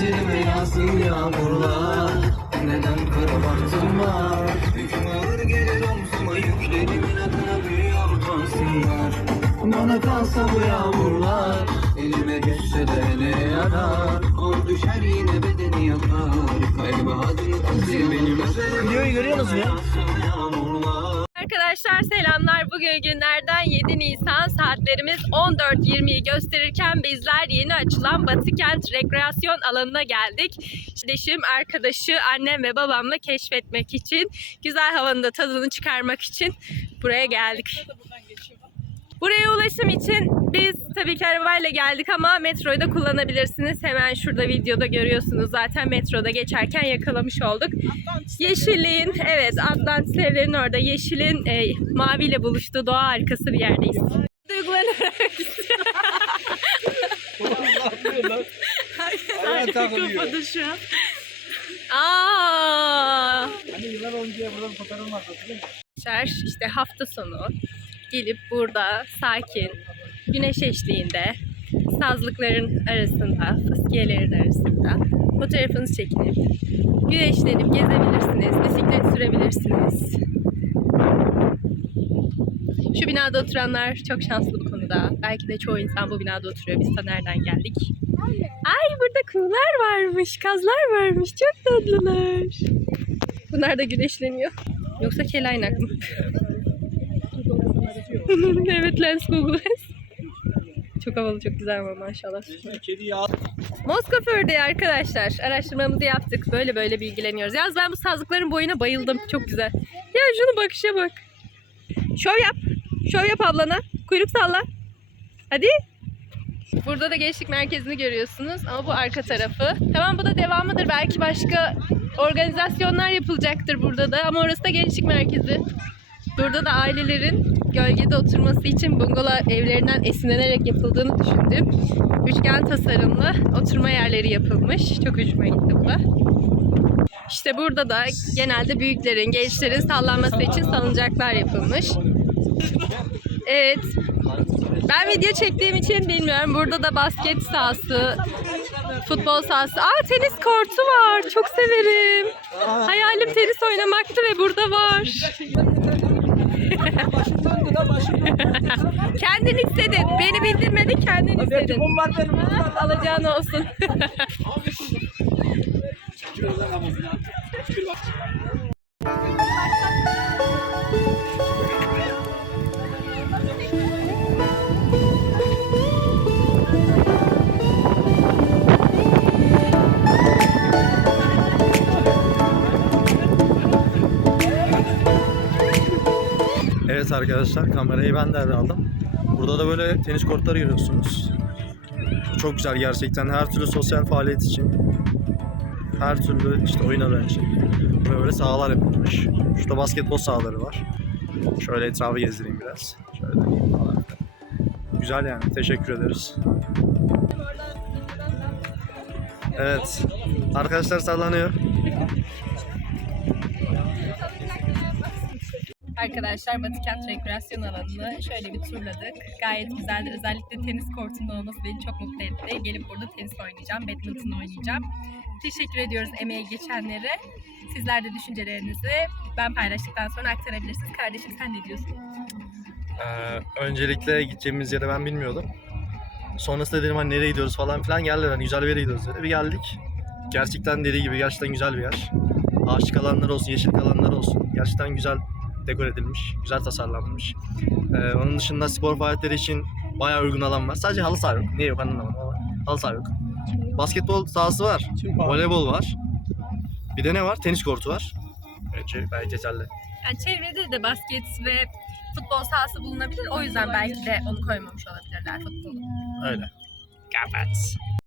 üzerime yağsın yağmurlar Neden kara baktım var Hüküm ağır gelir omzuma yüklerimin adına büyüyor tansınlar Bana kalsa bu yağmurlar Elime düşse de ne yarar? Kor düşer yine bedeni yakar. Kalbe adını üzerime Videoyu görüyorsunuz ya. Yağmurlar Arkadaşlar selamlar. Bugün günlerden 7 Nisan saatlerimiz 14.20'yi gösterirken bizler yeni açılan Batıkent rekreasyon alanına geldik. Kardeşim, arkadaşı, annem ve babamla keşfetmek için, güzel havanın da tadını çıkarmak için buraya geldik. Buraya ulaşım için biz tabii ki arabayla geldik ama metroyu da kullanabilirsiniz. Hemen şurada videoda görüyorsunuz zaten metroda geçerken yakalamış olduk. Yeşilliğin, evet Atlantis evlerinin orada yeşilin e, maviyle buluştuğu doğa harikası bir yerdeyiz. Duygulanarak istiyorum. Herkes kapadı şu an. Aa! Hani yıllar önce buradan fotoğrafım var hatırlıyor musun? İşte hafta sonu gelip burada sakin, güneş eşliğinde, sazlıkların arasında, fıskiyelerin arasında fotoğrafınızı çekinip, güneşlenip gezebilirsiniz, bisiklet sürebilirsiniz. Şu binada oturanlar çok şanslı bu konuda. Belki de çoğu insan bu binada oturuyor. Biz nereden geldik. Ay burada kuğular varmış, kazlar varmış. Çok tatlılar. Bunlar da güneşleniyor. Yoksa kelaynak mı? evet lens Google Lens. Çok havalı çok güzel ama maşallah. Moskoför'de arkadaşlar araştırmamızı yaptık. Böyle böyle bilgileniyoruz. Yalnız ben bu sazlıkların boyuna bayıldım. Çok güzel. Ya şunu bakışa bak. Şov yap. Şov yap ablana. Kuyruk salla. Hadi. Burada da gençlik merkezini görüyorsunuz ama bu arka tarafı. Tamam bu da devamıdır. Belki başka organizasyonlar yapılacaktır burada da ama orası da gençlik merkezi. Burada da ailelerin gölgede oturması için bungalov evlerinden esinlenerek yapıldığını düşündüm. Üçgen tasarımlı oturma yerleri yapılmış. Çok hoşuma gitti bu da. İşte burada da genelde büyüklerin, gençlerin sallanması için salıncaklar yapılmış. Evet. Ben video çektiğim için bilmiyorum. Burada da basket sahası, futbol sahası. Aa tenis kortu var. Çok severim. Hayalim tenis oynamaktı ve burada var. Kendin istedin. Beni bildirmedin kendin istedin. Alacağın olsun. Evet arkadaşlar kamerayı ben de aldım. Burada da böyle tenis kortları görüyorsunuz. Çok güzel gerçekten her türlü sosyal faaliyet için. Her türlü işte oyun alanı için. Böyle sahalar yapılmış. Şurada basketbol sahaları var. Şöyle etrafı gezdireyim biraz. Şöyle falan. Güzel yani teşekkür ederiz. Evet. Arkadaşlar sallanıyor. Arkadaşlar Batıkent Rekreasyon Alanı'nı şöyle bir turladık. Gayet güzeldi. Özellikle tenis kortunda olması beni çok mutlu etti. Gelip burada tenis oynayacağım, badminton oynayacağım. Teşekkür ediyoruz emeği geçenlere. Sizler de düşüncelerinizi ben paylaştıktan sonra aktarabilirsiniz. Kardeşim sen ne diyorsun? Ee, öncelikle gideceğimiz yeri ben bilmiyordum. Sonrasında dedim hani nereye gidiyoruz falan filan geldi. Hani güzel bir yere gidiyoruz dedi. Bir geldik. Gerçekten dediği gibi gerçekten güzel bir yer. Ağaçlık alanlar olsun, yeşillik alanlar olsun. Gerçekten güzel dekor edilmiş, güzel tasarlanmış. Ee, onun dışında spor faaliyetleri için bayağı uygun alan var. Sadece halı saha yok. Niye yok anlamadım ama halı saha yok. Basketbol sahası var, voleybol var. Bir de ne var? Tenis kortu var. Evet, şey, gayet yeterli. Yani çevrede de basket ve futbol sahası bulunabilir. O yüzden belki de onu koymamış olabilirler futbolu. Öyle. Kapat.